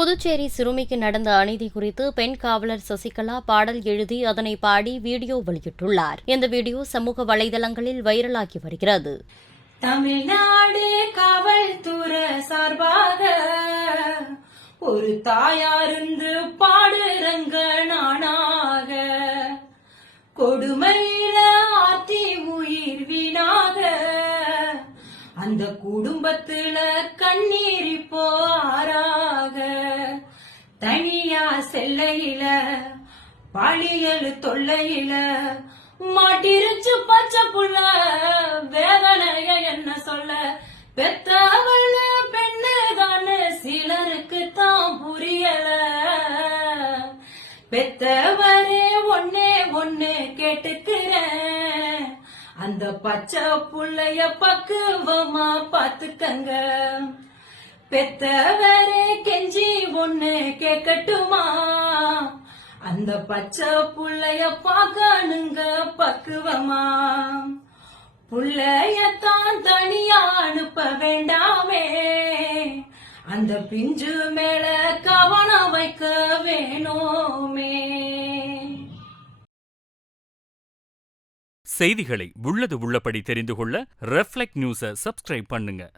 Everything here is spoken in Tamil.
புதுச்சேரி சிறுமிக்கு நடந்த அநீதி குறித்து பெண் காவலர் சசிகலா பாடல் எழுதி அதனை பாடி வீடியோ வெளியிட்டுள்ளார். இந்த வீடியோ சமூக வலைதளங்களில் வைரலாகி வருகிறது. தமிழ்நாடு காவல்துறை சார்பாக ஒரு தாயாருந்து பாடுறங்க நானாக கொடுமையில ஆத்தி உயிர் வீணாக அந்த குடும்பத்துல கண்ணீர் தனியா செல்லையில பாலியல் தொல்லையில மாட்டிருச்சு பச்சை புள்ள வேதனைய என்ன சொல்ல? பெத்தவள பெண்ணுதான்னு சிலருக்கு தான் புரியல. பெத்தவரே ஒன்னே ஒன்னு கேட்டுக்கிறேன். அந்த பச்சை புள்ளைய பக்குவமா பாத்துக்கங்க பெத்தவரே கெஞ்சி ஒண்ணு கேட்கட்டுமா? அந்த பச்சை புள்ளைய பாக்கணுங்க பக்குவமா? புள்ளையத்தான் தனியா அனுப்ப வேண்டாமே. அந்த பிஞ்சு மேல கவனம் வைக்க வேணுமே. செய்திகளை உள்ளது உள்ளபடி தெரிந்து கொள்ள ரெஃப்ளெக்ட் நியூஸை சப்ஸ்கிரைப் பண்ணுங்க.